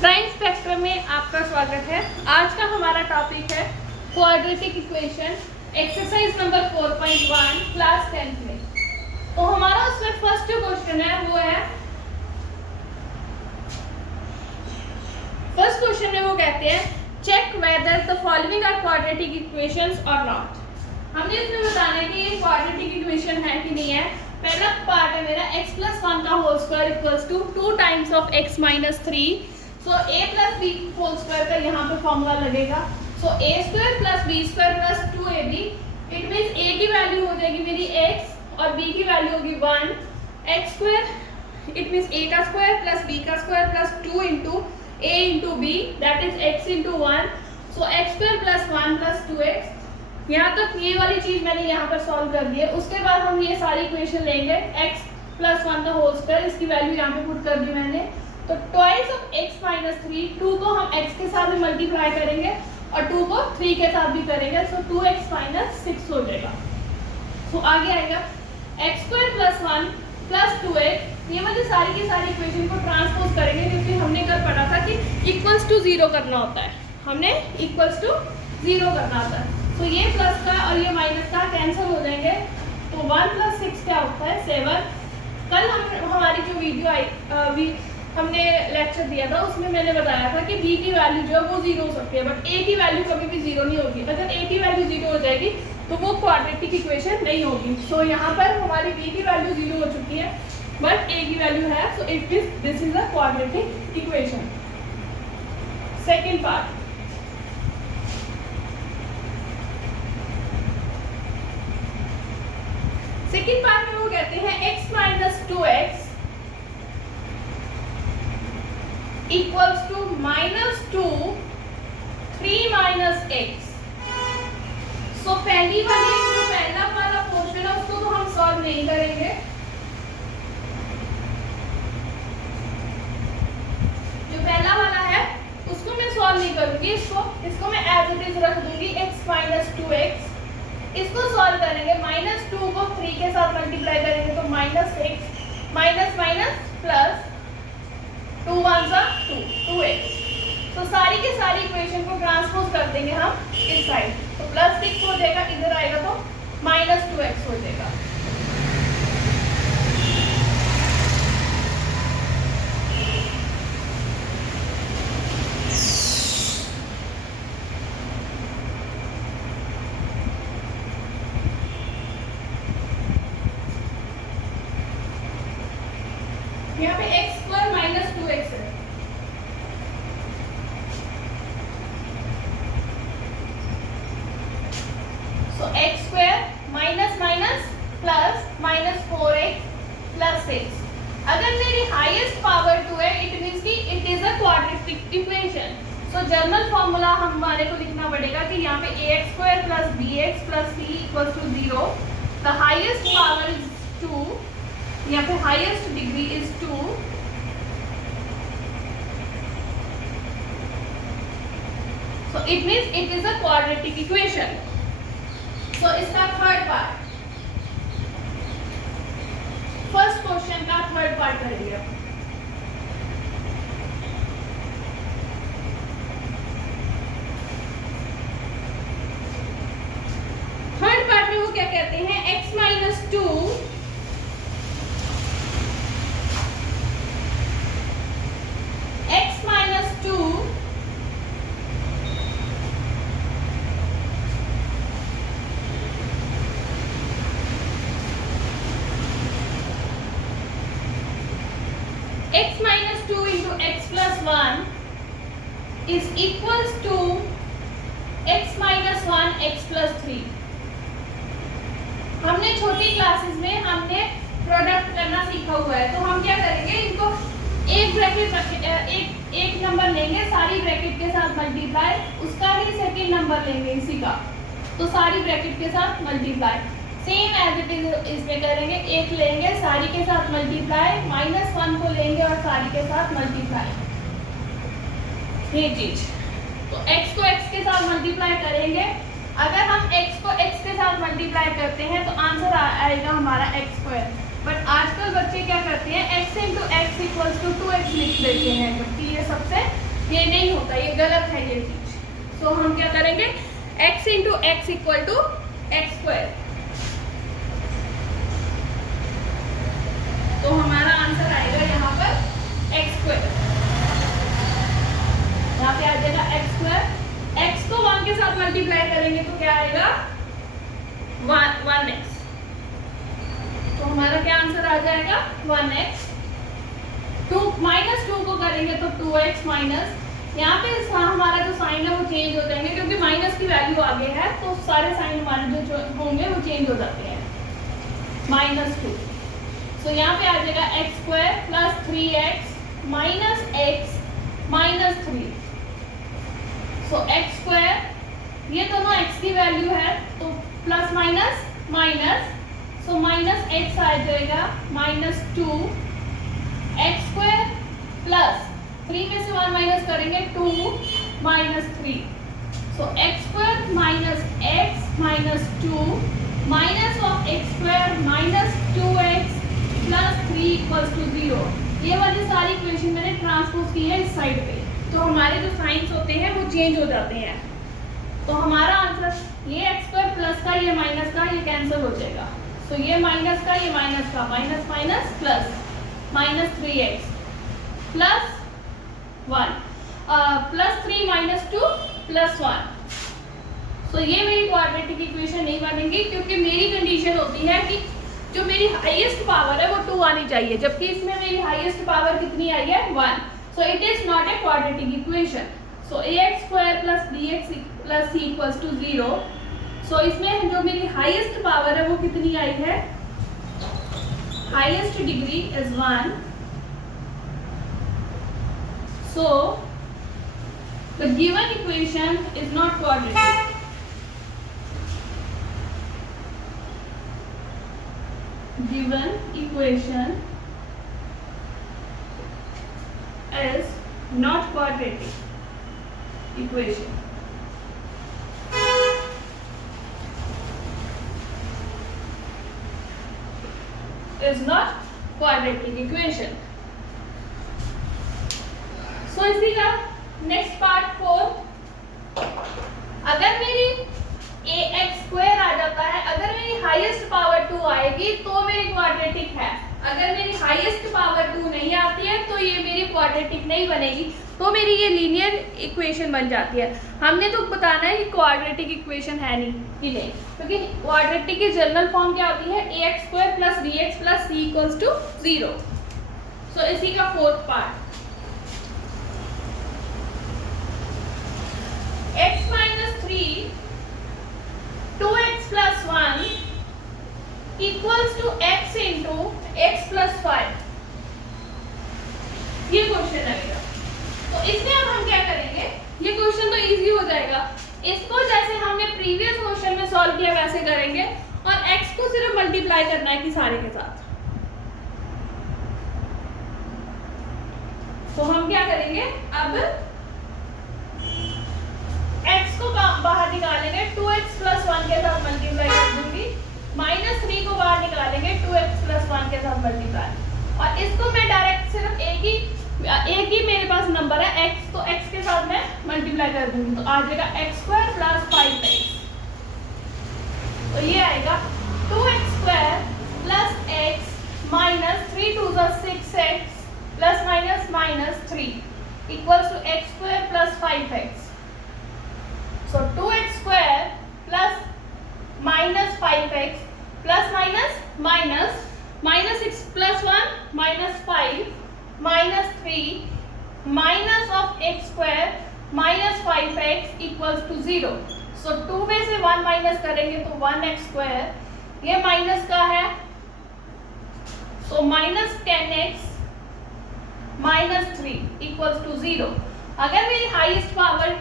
Prime spectrum में आपका स्वागत है। आज का हमारा टॉपिक है quadratic equation, exercise number 4.1 class 10th में। तो हमारा उसमें फर्स्ट जो क्वेश्चन है वो है, फर्स्ट क्वेश्चन में वो कहते हैं check whether the following are quadratic equations or not. हमने इसमें बताना है कि ये क्वाड्रेटिक इक्वेशन है कि नहीं है। पहला पार्ट है मेरा x + 1 का whole square equals to 2 times of x - 3। So a + b whole square का यहाँ पे फॉर्मूला लगेगा। So a² + b² + 2ab। It means a की वैल्यू हो जाएगी मेरी x और b की वैल्यू होगी 1। x² इट मीन्स a का स्क्वायर + b का square + 2 into a into b that is x into 1। So x² + 1 + 2x। यहाँ तक ये वाली चीज मैंने यहाँ पर सॉल्व कर दी है। उसके बाद हम ये सारी इक्वेशन लेंगे x + 1 का होल स्क्वायर, इसकी वैल्यू यहाँ पे पुट कर दी मैंने। तो ट्वाइस ऑफ x - 3, 2 को हम x के साथ भी मल्टीप्लाई करेंगे और 2 को 3 के साथ भी करेंगे। सो 2x - 6 हो जाएगा। सो आगे आएगा x² + 1 + 2x। ये वाली सारी की सारी इक्वेशन को ट्रांसपोज करेंगे क्योंकि हमने कल पढ़ा था कि इक्वल्स टू 0 करना होता है। हमने इक्वल्स टू 0 करना होता है। तो ये प्लस का और ये माइनस का कैंसिल हो जाएंगे। तो 1 + 6 क्या होता है 7। कल हमारी जो वीडियो आई हमने लेक्चर दिया था उसमें मैंने बताया था कि b की वैल्यू जो है वो 0 हो सकती है, बट a की वैल्यू कभी भी 0 नहीं होगी। अगर a की वैल्यू 0 हो जाएगी तो वो क्वाड्रेटिक इक्वेशन नहीं होगी। सो यहाँ पर हमारी b की वैल्यू 0 हो चुकी है बट a की वैल्यू है। So it is this is a quadratic equation. Second part, second part में वो कहते हैं x - 2x equals to -2 3 - x। So पहली वाली जो पहला वाला पोर्शन है उसको तो हम सॉल्व नहीं करेंगे। जो पहला वाला है उसको मैं सॉल्व नहीं करूंगी, इसको मैं एज इट इज रख दूंगी x - 2x। इसको सॉल्व करेंगे, -2 को 3 के साथ मल्टीप्लाई करेंगे तो -6 माइनस माइनस प्लस 2 × 1 = 2x। तो सारी की सारी इक्वेशन को ट्रांसपोज कर देंगे हम इस साइड। तो +6 हो जाएगा, इधर आएगा तो -2x हो जाएगा। यहाँ पे x² - 2x है। सो x² minus minus plus -4x + 6। अगर मेरी हाईएस्ट पावर 2 है इट मींस कि it is a quadratic equation. So general formula हमारे को लिखना पड़ेगा कि यहाँ पे ax² + bx + c = 0। The highest power is 2, यहाँ पे highest degree is 2। So it means it is a quadratic equation. So इसका थर्ड पार्ट, फर्स्ट क्वेश्चन का थर्ड पार्ट करेंगे। थर्ड पार्ट में वो क्या कहते हैं x - 2 x - 2 x - 2 into x + 1 is equals to x - 1 x + 3। हमने छोटी क्लासेस में हमने प्रोडक्ट करना सीखा हुआ है। तो हम क्या करेंगे, इनको एक ब्रैकेट एक नंबर लेंगे, सारी ब्रैकेट के साथ मल्टीप्लाई, उसका भी सेकेंड नंबर लेंगे इसी का, तो सारी ब्रैकेट के साथ multiply. Same as it is इसमें करेंगे, एक लेंगे सारी के साथ मल्टीप्लाई, -1 को लेंगे और सारी के साथ मल्टीप्लाई, ये चीज। तो x को x के साथ मल्टीप्लाई करेंगे। अगर हम x को x के साथ मल्टीप्लाई करते हैं तो आंसर आएगा हमारा x²। बट आजकल बच्चे क्या करते हैं x × x = 2x लिख देते हैं, जबकि ये सबसे ये नहीं होता, ये गलत है ये चीज। तो हम क्या करेंगे, x into x equal to x square. तो हमारा आंसर आएगा यहाँ पर एक्स स्क्वायर, यहाँ पे आ जाएगा एक्स स्क्वायर। एक्स को 1 के साथ मल्टीप्लाई करेंगे तो क्या आएगा 1x। तो हमारा क्या आंसर आ जाएगा 1x। 2 -2 को करेंगे तो 2x माइनस, यहाँ पे हमारा जो साइन है वो चेंज हो जाएंगे क्योंकि माइनस की वैल्यू आगे है, तो सारे साइन हमारे जो होंगे वो चेंज हो जाते हैं। -2, तो यहाँ पे आ जाएगा x square plus 3x minus x minus 3। So x square, ये दोनों x की वैल्यू है तो plus minus minus, so minus x आ जाएगा -2 एक्स स्क्वायर प्लस 3 में से 1 माइनस करेंगे 2 -3। So x square minus x minus 2 minus of x square minus 2x plus 3 equals to 0। ये वाली सारी इक्वेशन मैंने ट्रांसपोज की है इस साइड पे, तो हमारे जो साइंस होते हैं वो चेंज हो जाते हैं। तो हमारा आंसर ये एक्स स्क्वायर प्लस का ये माइनस का ये कैंसिल हो जाएगा। सो ये माइनस का ये माइनस का, minus minus plus, minus 3x plus 1 plus 3 minus 2 plus 1। सो ये मेरी क्वाड्रेटिक इक्वेशन नहीं बनेगी क्योंकि मेरी कंडीशन होती है कि जो मेरी हाईएस्ट पावर है वो 2 आनी चाहिए, जबकि इसमें मेरी हाईएस्ट पावर कितनी आई है 1। So it is not a quadratic equation. So ax square plus bx plus c equals to 0। So इसमें जो मेरी हाईएस्ट पावर है वो कितनी आई है, highest degree is 1। So the given equation is not quadratic. Given equation is not quadratic equation. Is not quadratic equation. So इसी का next part 4, अगर मेरी ax स्क्वायर आ जाता है, अगर मेरी हाईएस्ट पावर 2 आएगी तो मेरी क्वाड्रेटिक है। अगर मेरी हाईएस्ट पावर 2 नहीं आती है तो ये मेरी क्वाड्रेटिक नहीं बनेगी, तो मेरी ये लीनियर इक्वेशन बन जाती है। हमने तो बताना है कि क्वाड्रेटिक इक्वेशन है नहीं कि नहीं, क्योंकि क्वाड्रेटिक की जनरल फॉर्म क्या होती है, ax square plus bx plus c equals to 0। So इसी का 4th part, x minus 3 2x plus 1 equals to x into x plus 5। ये क्वेश्चन है मेरा। तो इसमें अब हम क्या करेंगे, ये क्वेश्चन तो इजी हो जाएगा। इसको जैसे हमने प्रीवियस क्वेश्चन में सॉल्व किया वैसे करेंगे और x को सिर्फ मल्टीप्लाई करना है कि सारे के साथ। तो हम क्या करेंगे, अब x को बाहर निकालेंगे, 2x प्लस 1 के साथ मल्टीप्लाई कर दूंगी, -3 को बाहर निकालेंगे 2x प्लस 1 के साथ मल्टीप्लाई, और इसको मैं डायरेक्ट सिर्फ एक ही मेरे पास नंबर है x, तो x के साथ मैं मल्टीप्लाई कर दूंगी, तो आ जाएगा x स्क्वायर प्लस 5x। तो ये आएगा 2x square plus x minus 3 2 6x plus minus minus 3 equals to x square plus 5x। So 2x square plus minus 5x plus minus x plus 1 minus 5 minus 3 minus of x square minus 5x equals to 0. So 2 में से 1 minus करेंगे तो 1x square, ये minus का है, so minus 10x minus 3 equals to 0. अगर मेरी highest power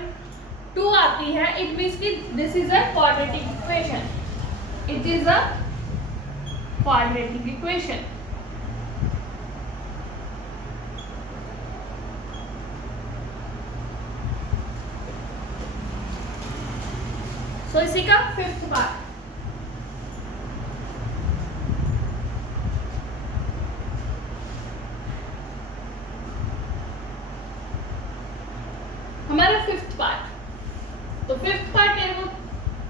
2 आती है, इट मीन्स कि this is a quadratic equation, it is a quadratic equation. So इसी का 5th पार्ट, फिफ्थ पार्ट। तो फिफ्थ पार्ट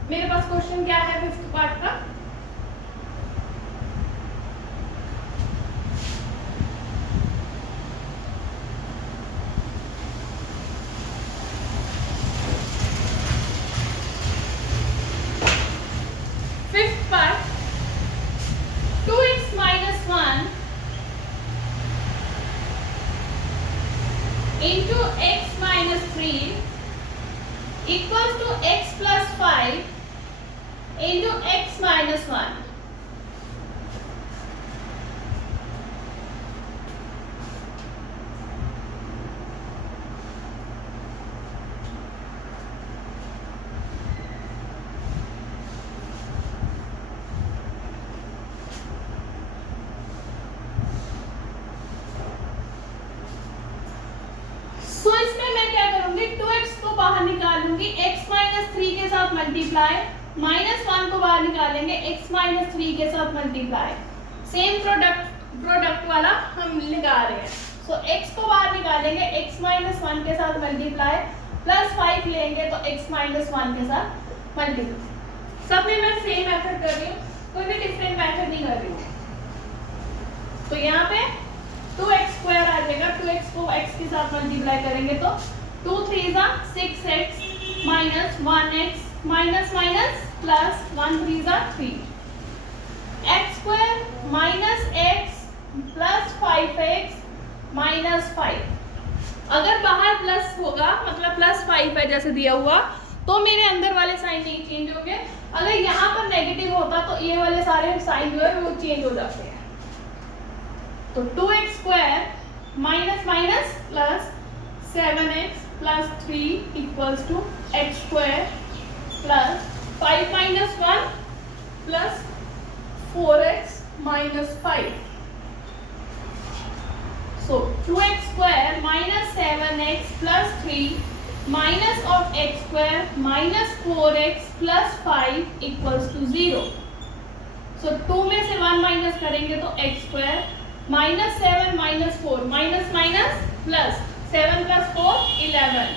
मेरे पास क्वेश्चन क्या है फिफ्थ पार्ट का? Fifth part 2x minus 1 into x minus 3 equals to x plus 5 into x minus 1. सो इसमें मैं क्या करूंगी, 2x को बाहर निकालूंगी, x माइनस 3 के साथ मल्टीप्लाई, -1 को बाहर निकालेंगे, x माइनस 3 के साथ मल्टीप्लाई। सेम प्रोडक्ट वाला हम लगा रहे हैं। सो x को बाहर निकालेंगे, x माइनस 1 के साथ मल्टीप्लाई, +5 लेंगे तो x माइनस 1 के साथ मल्टीप्लाई। सब में मैं सेम मेथड कर रही हूँ, कोई भी डिफरेंट मेथड नहीं कर रही हूँ। तो यहाँ पे 2x स्क्वायर आ जाएगा, 2x को x के साथ मल्टीप्लाई करेंगे तो 2 3 6x minus 1x minus minus plus 1 3 3 x square minus x plus 5x minus 5। अगर बाहर प्लस होगा मतलब +5 है जैसे दिया हुआ, तो मेरे अंदर वाले साइन नहीं चेंज होंगे। अगर यहाँ पर नेगेटिव होता तो ये वाले सारे साइन जो है वो चेंज हो जाते हैं। तो 2x square minus minus plus 7x plus 3 equals to x square plus 5 minus 1 plus 4x minus 5। So 2x square minus 7x plus 3 minus of x square minus 4x plus 5 equals to 0। So 2 में से 1 minus करेंगे तो x square -7 minus 4 minus minus plus 7 plus 4 11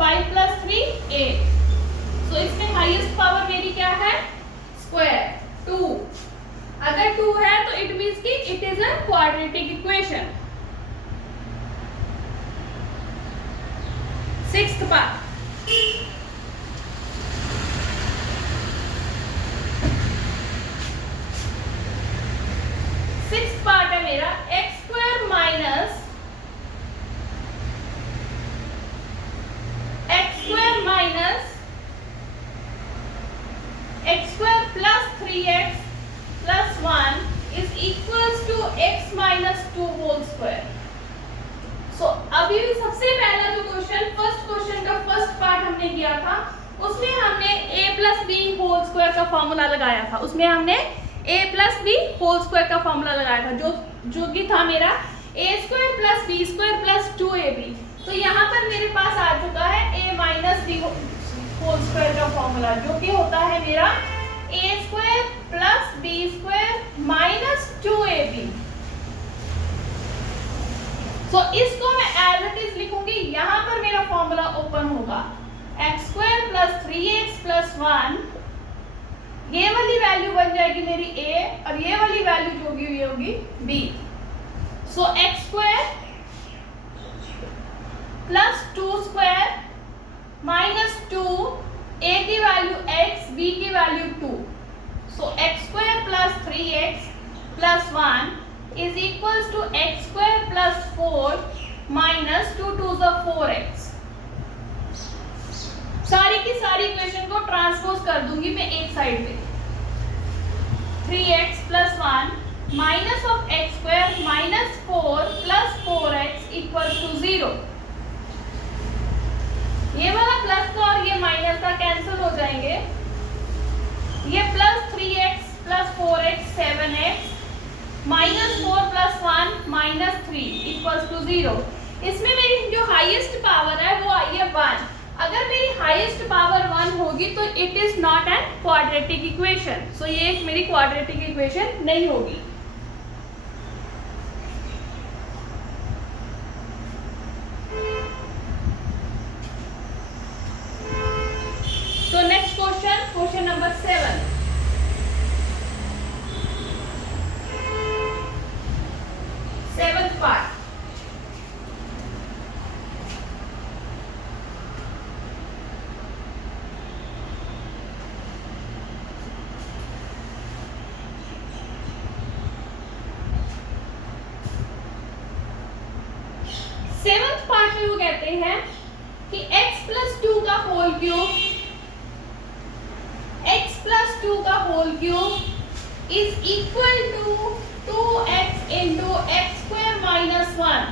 5 plus 3 8। So इसमें highest power मेरी क्या है? Square 2। अगर 2 है तो इट मींस कि it is a quadratic equation. Sixth part part है मेरा x square minus x square plus 3x plus 1 is equals to x minus 2 whole square. So अभी भी सबसे पहला जो क्वेश्चन फर्स्ट क्वेश्चन का फर्स्ट पार्ट हमने किया था, उसमें हमने a plus b whole square का फॉर्मूला लगाया था। उसमें हमने a plus b whole square का फॉर्मूला लगाया था जो कि था मेरा a square plus b square plus 2ab। तो यहाँ पर मेरे पास आ चुका है a minus b whole square का फॉर्मूला, जो कि होता है मेरा a square plus b square minus 2ab। So इसको मैं एज इट इज लिखूंगी। यहाँ पर मेरा फॉर्मूला ओपन होगा, x square plus 3x plus 1, ये वाली वैल्यू बन जाएगी मेरी a और ये वाली वैल्यू जो होगी ये होगी b। सो x square plus 2 square minus 2, a की वैल्यू x, b की value 2। So x square plus 3x plus 1 is equals to x square plus 4 minus 2 2 4x। सारी की सारी इक्वेशन को ट्रांसपोज कर दूंगी मैं एक साइड पे। 3x plus 1 minus of x square minus 4 plus 4x equals to 0। ये वाला प्लस का और ये माइनस का कैंसिल हो जाएंगे। ये plus 3x plus 4x 7x minus 4 plus 1 minus 3 equals to 0। इसमें मेरी जो हाईएस्ट पावर है वो आई है 1। अगर मेरी हाईएस्ट पावर 1 होगी तो it is not an quadratic equation. So ये एक मेरी क्वाड्रेटिक इक्वेशन नहीं होगी। सेवंथ पार्ट में वो कहते हैं कि x प्लस 2 का होल क्यूब, x प्लस 2 का whole cube is equal to 2x into x square minus 1।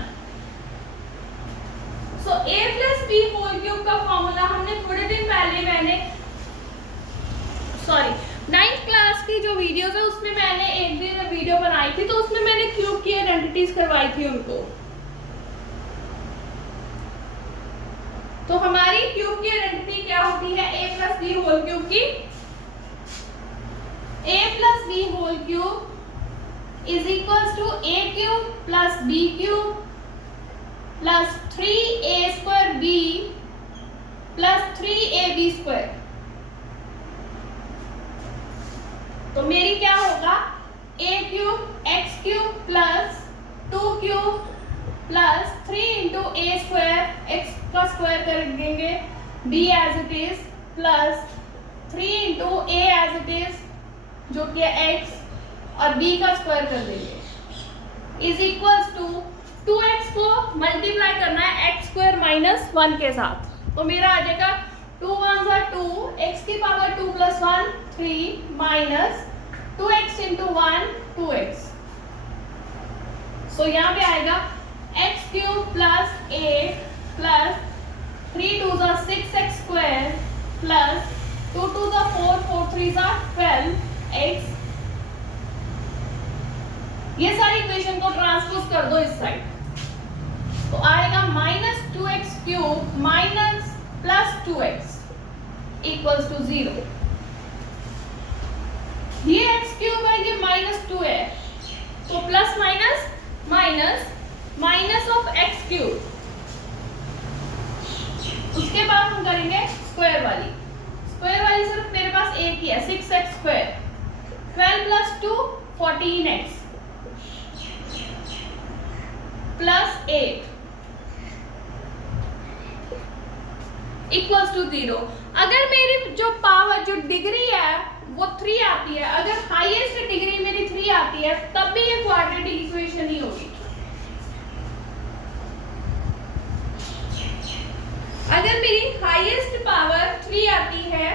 So a plus b whole cube का फॉर्मूला हमने थोड़े दिन पहले नाइन्थ क्लास की जो वीडियोस है उसमें मैंने एक दिन वीडियो बनाई थी, तो उसमें मैंने क्यूब की आइडेंटिटीज करवाई थी उनको। तो हमारी क्यूब की आइडेंटिटी क्या होती है, a plus b whole cube की, a plus b whole cube is equals to a cube plus b cube plus 3a square b plus 3ab square. तो मेरी क्या होगा, a cube x cube plus 2 cube plus 3 into a square, x का square कर देंगे, b as it is plus 3 into a as it is जो कि x और b का स्क्वायर कर देंगे इज इक्वल्स टू 2x को मल्टीप्लाई करना है x स्क्वायर माइनस 1 के साथ। तो मेरा आ जाएगा 2 1 2, x की power 2 plus 1 3 minus 2x into 1 2x। सो यहाँ पे आएगा x cube plus a plus 3 2 6x square plus 2 2 4 4 3 12x। ये सारी इक्वेशन को ट्रांसपोज कर दो इस साइड, तो आएगा minus 2x cube minus plus 2x equals to 0। ये x क्यूब है, ये माइनस 2 है, तो plus minus minus minus of x cube. उसके बाद हम करेंगे स्क्वायर वाली, स्क्वायर वाली सिर्फ मेरे पास एक ही है 6x square, 12 plus 2 14x plus 8 equals to 0। अगर मेरी जो पावर जो डिग्री है वो 3 आती है, अगर हाईएस्ट डिग्री मेरी 3 आती है तब भी ये क्वाड्रेटिक इक्वेशन ही होगी। अगर मेरी हाईएस्ट पावर 3 आती है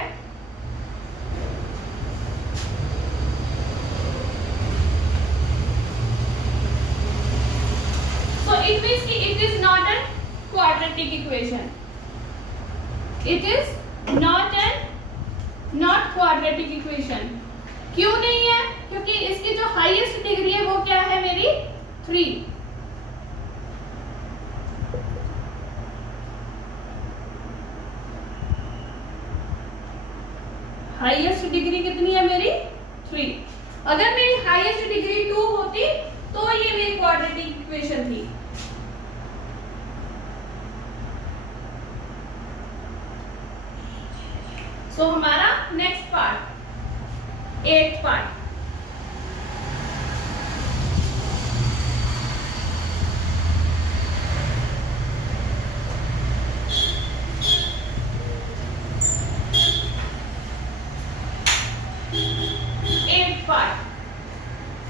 so it means it is not a quadratic equation, it is not quadratic equation। क्यों नहीं है, क्योंकि इसकी जो हाईएस्ट डिग्री है वो क्या है मेरी 3। हाईएस्ट डिग्री कितनी है मेरी 3। अगर मेरी हाईएस्ट डिग्री 2 होती तो ये मेरी क्वाड्रेटिक इक्वेशन थी। सो हमारा नेक्स्ट पार्ट 8th पार्ट,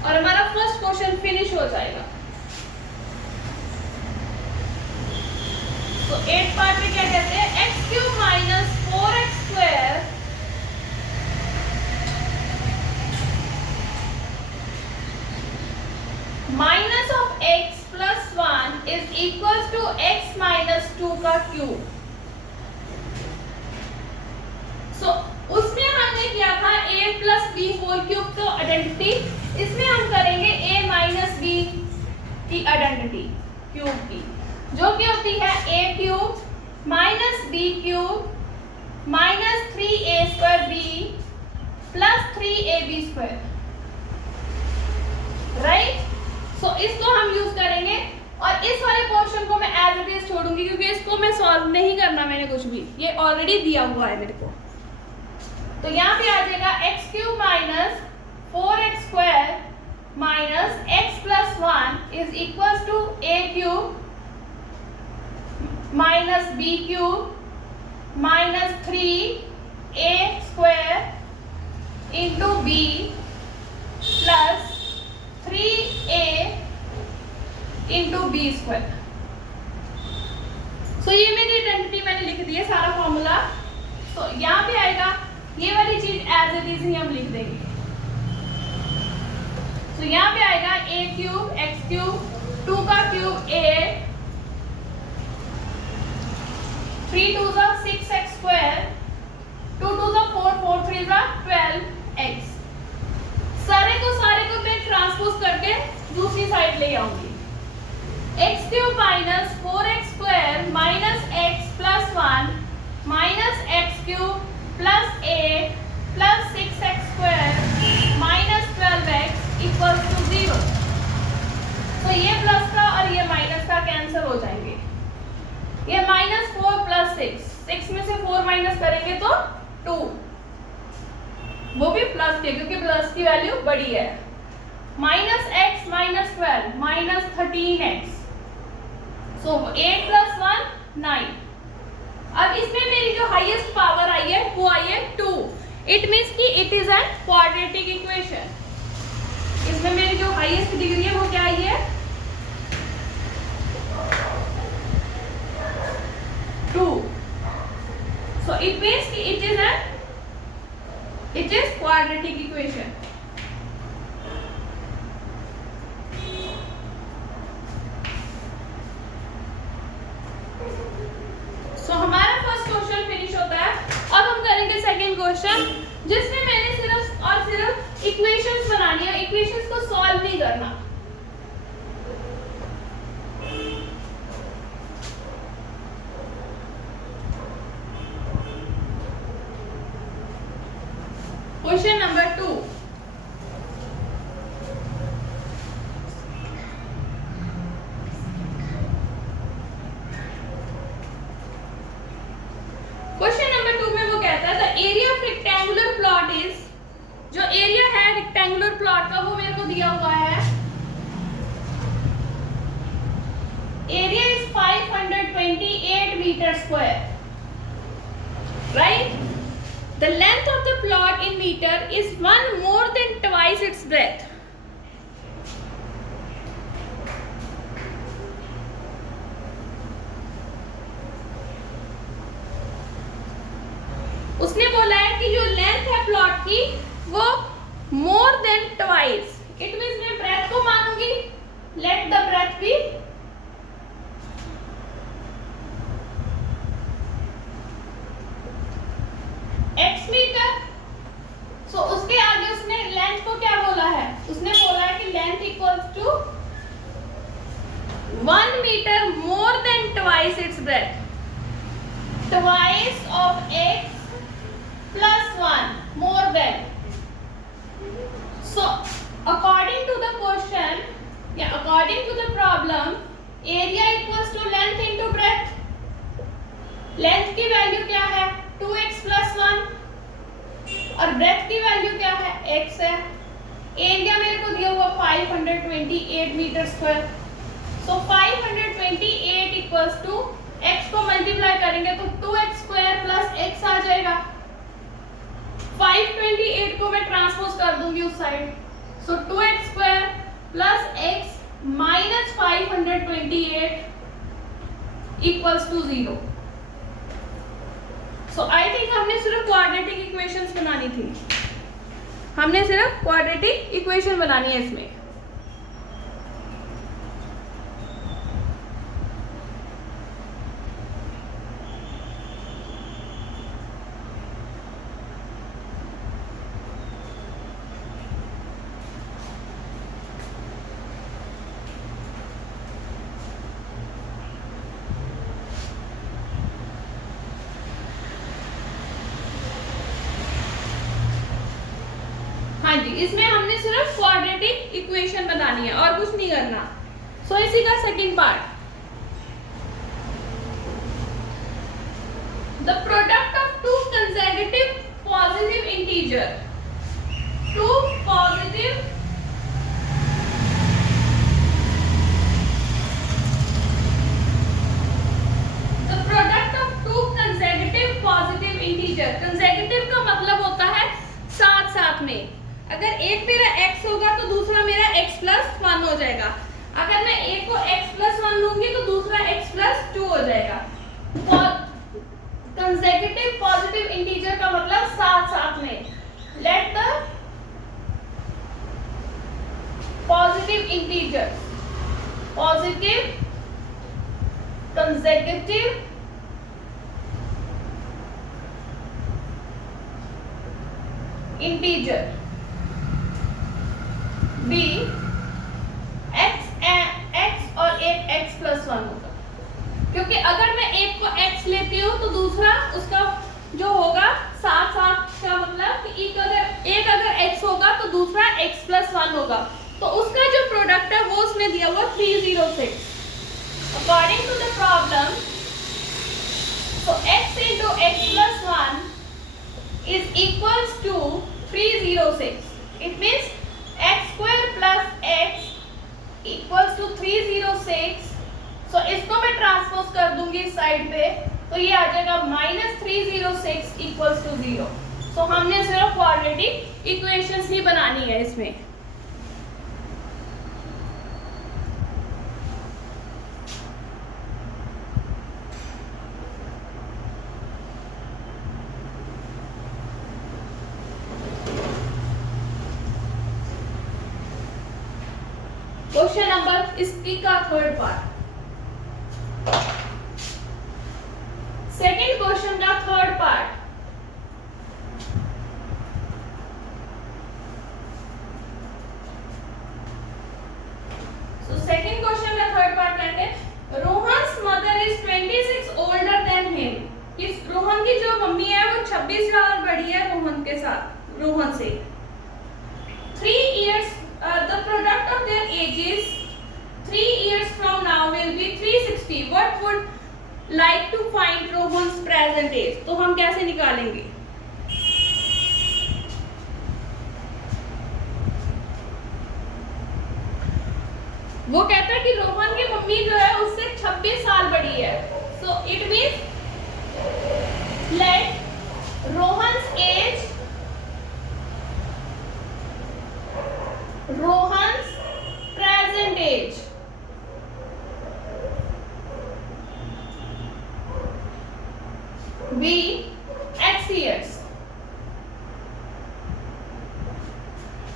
और हमारा फर्स्ट क्वेश्चन फिनिश हो जाएगा। तो 8th पार्ट में क्या कहते हैं, x cube minus 4x square minus of x plus 1 is equal to x minus 2 का क्यूब। सो उसमें हमने किया था a plus b whole cube तो आइडेंटिटी, इसमें हम करेंगे a माइनस बी की आइडेंटिटी क्यूब की, जो कि होती है a cube minus b cube minus 3a square b plus 3ab square, right. So इसको हम यूज करेंगे और इस वाले पोर्शन को मैं एज इट इज छोड़ूंगी क्योंकि इसको मैं सॉल्व नहीं करना मैंने कुछ भी, ये ऑलरेडी दिया हुआ है मेरे को। तो यहाँ पे आ जाएगा x cube minus 4x square minus x plus 1 is equal to a cube minus b cube minus 3a square into b plus 3a into b square. So ये मेरी आइडेंटिटी मैंने लिख दी है सारा फॉर्मूला। सो यहाँ पे आएगा ये वाली चीज एज इट इज ही हम लिख देंगे। तो यहाँ पे आएगा a क्यूब x क्यूब 2 का क्यूब a 3 2 जा 6x स्क्वायर 2 2 जा 4 4 3 जा 12x। सारे को मैं ट्रांसपोज करके दूसरी साइड ले आऊंगी। x cube minus 4x square minus x plus 1 minus x cube plus a plus 6x square minus 12x equal to 0। तो ये प्लस का और ये माइनस का कैंसिल हो जाएंगे। ये माइनस 4 प्लस 6 में से 4 माइनस करेंगे तो 2, वो भी प्लस के क्योंकि प्लस की वैल्यू बड़ी है। Minus x minus 12 minus 13x। सो 8 प्लस 1 9। अब इसमें मेरी जो हाईएस्ट पावर आई है वो आई है 2। इट मीन्स कि it is an quadratic equation. इसमें मेरी जो हाईएस्ट डिग्री है वो क्या आई है 2। सो इट मीन्स कि इट इज क्वाड्रेटिक इक्वेशन। सो हमारा फर्स्ट क्वेश्चन फिनिश होता है। अब हम करेंगे सेकंड क्वेश्चन जिसमें मैंने सिर्फ और सिर्फ इक्वेशंस बनानी है, इक्वेशंस को सॉल्व नहीं करना। Question number 2। क्वेश्चन नंबर 2 में वो कहता है the area of rectangular plot is, जो एरिया है रेक्टेंगुलर प्लॉट का वो मेरे को दिया हुआ है। Area is 528 metre square, right. The length of the plot in metre is 1 more than twice its breadth। उसने बोला है कि जो लेंथ है प्लॉट की वो more than twice. It means मैं ब्रेथ को मानूंगी, let the breadth be x metre. So उसके आगे उसने लेंथ को क्या बोला है, उसने बोला है कि length equals to 1 metre more than twice its breadth, twice of x plus 1 more than। So according to the question, according to the problem, area equals to length into breadth। Length की value क्या है 2x plus 1 और breath की value क्या है x है। Area मेरे को दिया हुआ 528 metre square. So 528 equals to x को मल्टीप्लाई करेंगे तो 2x स्क्वायर प्लस x आ जाएगा। 528 को मैं ट्रांसपोज कर दूंगी उस side. So 2x square plus x minus 528 equals to 0। So I think हमने सिर्फ क्वाड्रेटिक इक्वेशंस बनानी थी, हमने सिर्फ क्वाड्रेटिक इक्वेशन बनानी है इसमें। हाँ जी, इसमें हमने सिर्फ क्वाड्रेटिक इक्वेशन बनानी है और कुछ नहीं करना। सो इसी का second part, the product of two consecutive positive integer, two positive the product of two consecutive positive integer. Consecutive का मतलब होता है साथ साथ में। अगर एक मेरा x होगा तो दूसरा मेरा x प्लस 1 हो जाएगा। अगर मैं एक को x प्लस 1 लूंगी तो दूसरा x प्लस 2 हो जाएगा। कंसेक्यूटिव पॉजिटिव इंटीजर का मतलब साथ साथ में। Let the positive integer, positive consecutive integer be x और एक x प्लस 1 होगा, क्योंकि अगर मैं एक को x लेती हूँ तो दूसरा उसका जो होगा साथ साथ का मतलब कि एक अगर x होगा तो दूसरा x प्लस 1 होगा, तो उसका जो प्रोडक्ट है वो उसमें दिया हुआ 306। According to the problem, so x into x plus 1 is equals to 306. It means x square plus x equals to 306. So इसको मैं ट्रांसपोज कर दूंगी इस साइड पे, तो ये आ जाएगा -306 equals to 0. So हमने सिर्फ क्वाड्रेटिक इक्वेशंस ही बनानी है इसमें। क्वेश्चन नंबर इसकी का थर्ड पार्ट, सेकंड क्वेश्चन का third part. So second question का थर्ड पार्ट कहते हैं Rohan's mother is 26 older than him. इस रोहन की जो मम्मी है वो 26 साल बड़ी है रोहन से। 3 years the product of their ages 3 years from now will be 360. What would like to find Rohan's present age? तो हम कैसे निकालेंगे? वो कहता है कि रोहन की मम्मी जो है उससे 26 साल बड़ी है। So it means let Rohan's age, Rohan's present age be x years।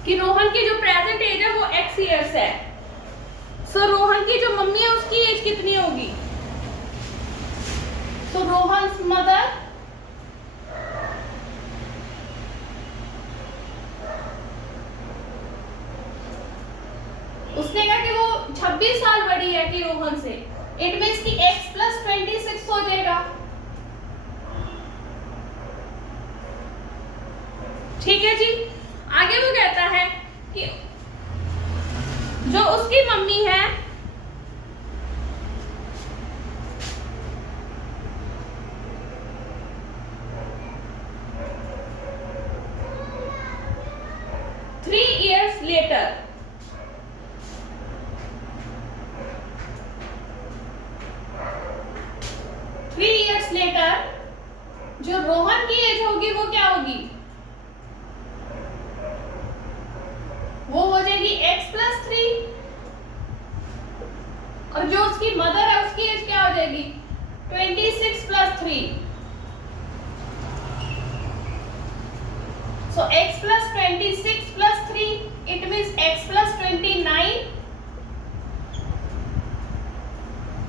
कि रोहन की जो प्रेजेंट एज है वो x years है। सो रोहन की जो मम्मी है उसकी एज कितनी होगी? सो रोहन्स मदर उसने कहा कि वो 26 साल बड़ी है कि रोहन से। इट मींस कि x प्लस 26 हो जाएगा। ठीक है जी। आगे वो कहता है कि जो उसकी मम्मी है थ्री इयर्स लेटर जो रोहन की एज होगी वो क्या होगी? वो हो जाएगी x प्लस 3, और जो उसकी मदर है उसकी एज क्या हो जाएगी? 26 plus 3। So x plus 26 plus 3 it means x plus 29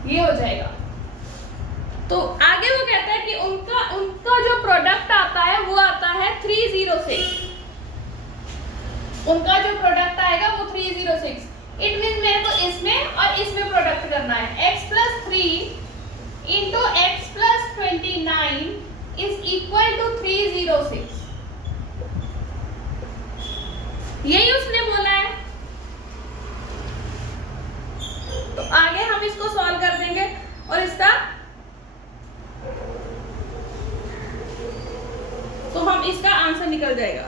ये हो जाएगा। तो आगे वो कहता है कि उनका जो प्रोडक्ट आता है वो आता है 306। उनका जो प्रोडक्ट आएगा वो 306। इट मींस मेरे को इसमें और इसमें प्रोडक्ट करना है। x plus 3 into x plus 29 is equal to 306। यही उसने बोला है। तो आगे हम इसको सॉल्व कर देंगे और इसका आंसर निकल जाएगा।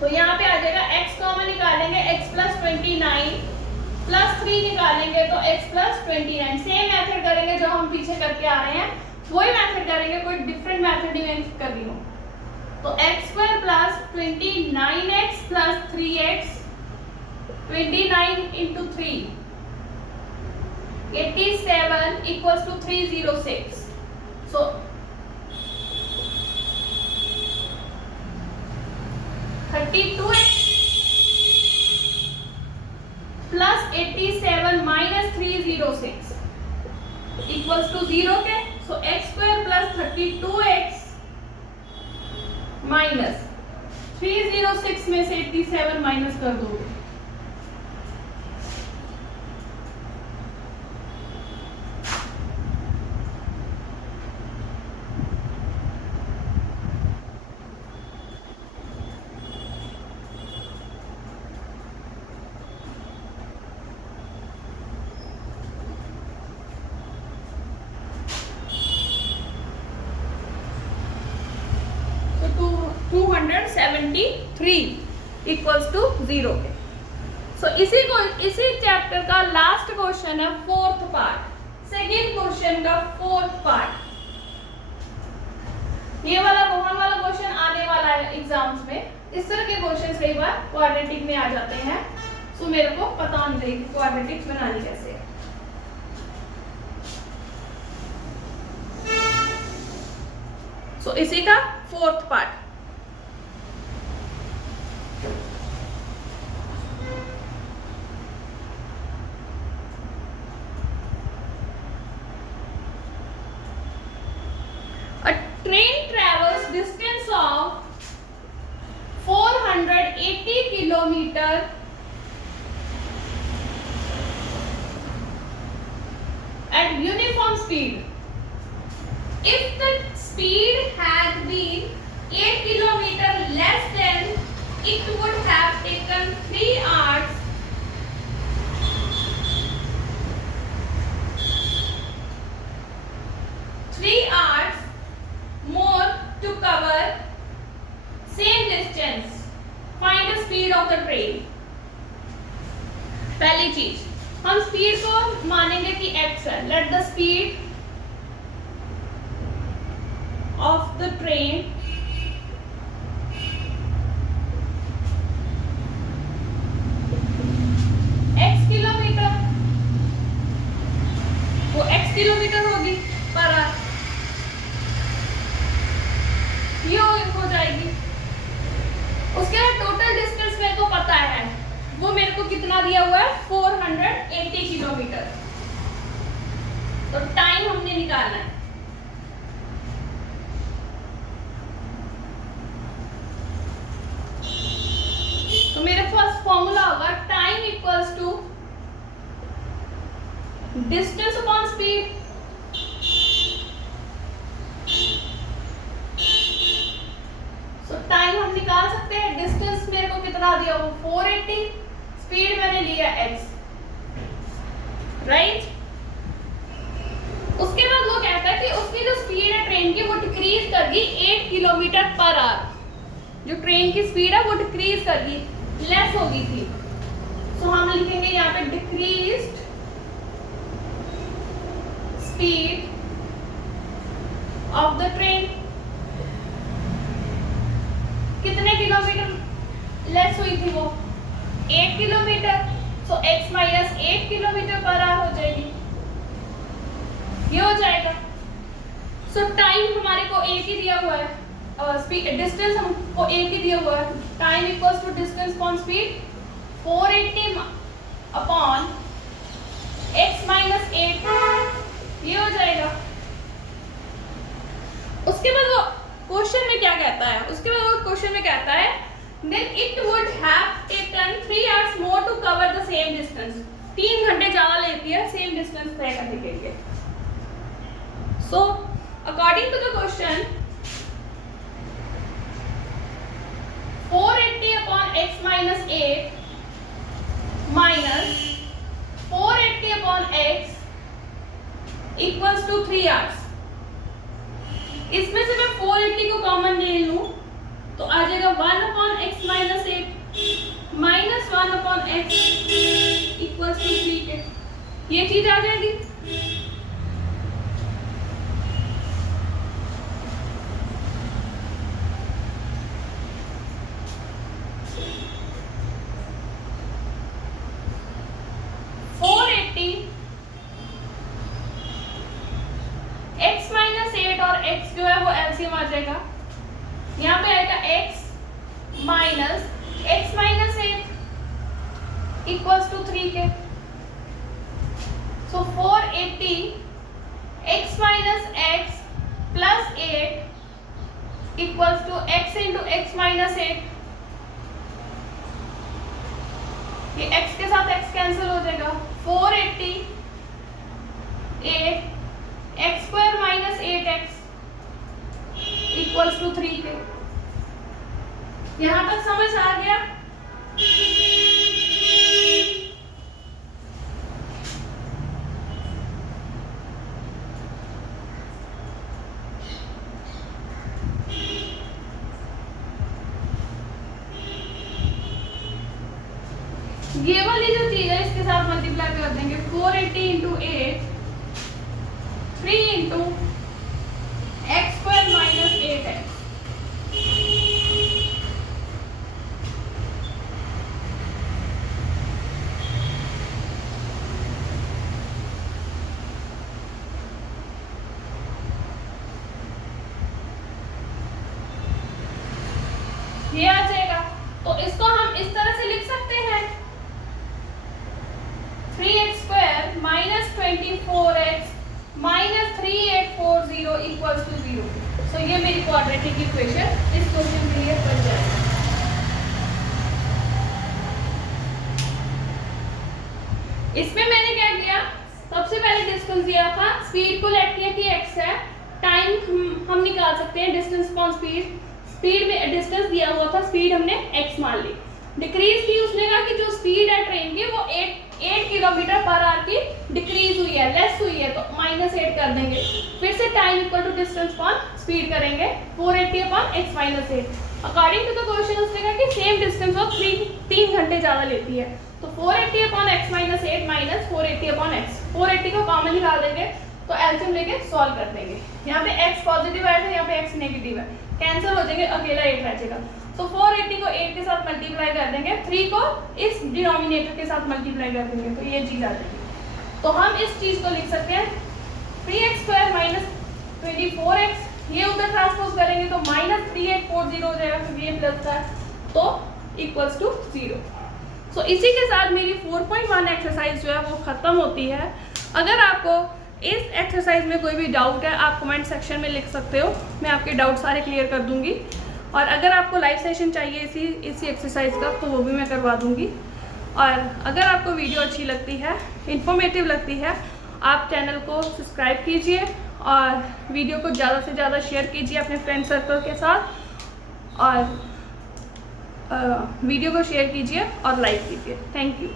तो यहाँ पे आ जाएगा x कॉमन निकालेंगे, x प्लस 29 प्लस 3 निकालेंगे तो x प्लस 29। सेम मेथड करेंगे जो हम पीछे करके आ रहे हैं, वही मेथड करेंगे, कोई डिफरेंट मेथड ही मैं कर रही हूँ। तो x square plus 29x plus 3x, 29 into 3, 87 equals to 306. So 32x plus 87 minus 306 equals to 0 के. So x square plus 32x minus 306 में से 87 माइनस कर दोगे. तो 273 इक्वल्स टू 0 के. सो इसी चैप्टर का लास्ट क्वेश्चन है फोर्थ पार्ट, सेकेंड क्वेश्चन का फोर्थ पार्ट. ये वाला रोहन वाला क्वेश्चन आने वाला है एग्जाम्स में. इस तरह के क्वेश्चन कई बार क्वाड्रेटिक में आ जाते हैं. सो मेरे को पता नहीं रहेगी क्वाड्रेटिक्स बनानी कैसे है. सो इसी का fourth part. A train travels distance of 480 kilometer at uniform speed. If the speed had been 8 kilometer less, then it would have taken 3 hours more to cover same distance. Find the speed of the train. पहली चीज हम speed को मानेंगे कि x है. Let the speed of the train x kilometre, वो x kilometre होगी per hour. ये हो जाएगी. उसके बाद टोटल डिस्टेंस मेरे को पता है, वो मेरे को कितना दिया हुआ है 480 किलोमीटर. तो टाइम हमने निकालना है. तो मेरे पास फॉर्मूला होगा time equals to distance upon speed. Time हम निकाल सकते हैं. डिस्टेंस मेरे को कितना दिया वो 480, स्पीड मैंने लिया x, राइट. उसके बाद वो कहता है कि उसकी जो स्पीड है ट्रेन की वो डिक्रीज कर गई 8 किलोमीटर पर आवर. जो ट्रेन की स्पीड है वो डिक्रीज कर गई, लेस हो गई थी. सो हम लिखेंगे यहाँ पे decreased speed of the train. कितने किलोमीटर लेस हुई थी वो 8 किलोमीटर. सो x minus 8 kilometre per hour हो जाएगी. ये हो जाएगा. सो टाइम हमारे को एक ही दिया हुआ है, स्पीड डिस्टेंस हमको एक ही दिया हुआ है. Time equals to distance upon speed 480 upon x minus 8. ये हो जाएगा. उसके बाद वो क्वेश्चन में क्या कहता है, उसके बाद वो क्वेश्चन में कहता है then it would have taken 3 hours more to cover the same distance. 3 घंटे ज्यादा लेती है सेम डिस्टेंस तय करने के लिए. So according to the question 480 upon x minus 8 minus 480 upon x equals to 3 hours. इसमें से मैं 480 को कॉमन ले लूं तो आ जाएगा 1 upon x minus 8 minus 1 upon x equals to 3 के. ये चीज आ जाएगी. एलसीएम आ जाएगा, यहाँ पे आएगा x minus x minus 8 equals to 3 के। So 480 x minus x plus 8 equals to x into x minus 8। ये x के साथ x कैंसिल हो जाएगा, 480 8 x square minus 8x equals to 3 के। यहां तक समझ आ गया? ये वाली जो चीज है इसके साथ मल्टीप्लाई कर देंगे, 480 into 8 3 into x square minus 8x। ये आ जाएगा। तो इसको हम इस तरह से लिख सकते हैं, 3x square minus 24x minus 3840 equals to 0। So ये मेरी क्वाड्रेटिक इक्वेशन इस क्वेश्चन के लिए बन जाएगी। इसमें मैंने क्या किया, सबसे पहले डिस्टेंस दिया था, स्पीड को लेट किया कि x है, टाइम हम निकाल सकते हैं डिस्टेंस अपॉन स्पीड। स्पीड में डिस्टेंस दिया हुआ था, स्पीड हमने x मान ली। डिक्रीज की उसने कहा कि जो स्पीड है ट्रेन की वो 8 किलोमीटर पर आवर की डिक्रीज हुई है, लेस हुई है, तो -8 कर देंगे। फिर से time equal to distance upon speed करेंगे, 480 upon x minus 8। According to the question उसने कहा कि सेम डिस्टेंस वो 3 घंटे ज़्यादा लेती है, तो 480 upon x minus 8 minus 480 upon x, 480 को कॉमन निकाल देंगे तो एलसीएम लेके सॉल्व कर देंगे। यहाँ पे x पॉजिटिव आया था, यहाँ पे x नेगेटिव है, कैंसिल हो जाएंगे, अकेला 8 रह जाएगा। तो 480 को 8 के साथ मल्टीप्लाई कर देंगे, 3 को इस डिनोमिनेटर के साथ मल्टीप्लाई कर देंगे, तो ये चीज़ आ जाएगी। तो हम इस चीज़ को लिख सकते हैं 3x स्क्वायर माइनस 24x, ये उधर ट्रांसपोज करेंगे तो माइनस 3840 हो जाएगा, क्योंकि ये प्लस था, तो इक्वल्स टू 0। सो इसी के साथ मेरी 4.1 एक्सरसाइज जो है वो ख़त्म होती है। अगर आपको इस एक्सरसाइज में कोई भी डाउट है आप कमेंट सेक्शन में लिख सकते हो, मैं आपके डाउट सारे क्लियर कर दूंगी। और अगर आपको लाइव सेशन चाहिए इसी एक्सरसाइज का तो वो भी मैं करवा दूंगी। और अगर आपको वीडियो अच्छी लगती है, इन्फॉर्मेटिव लगती है, आप चैनल को सब्सक्राइब कीजिए और वीडियो को ज़्यादा से ज़्यादा शेयर कीजिए अपने फ्रेंड सर्कल के साथ, और वीडियो को शेयर कीजिए और लाइक कीजिए। Thank you.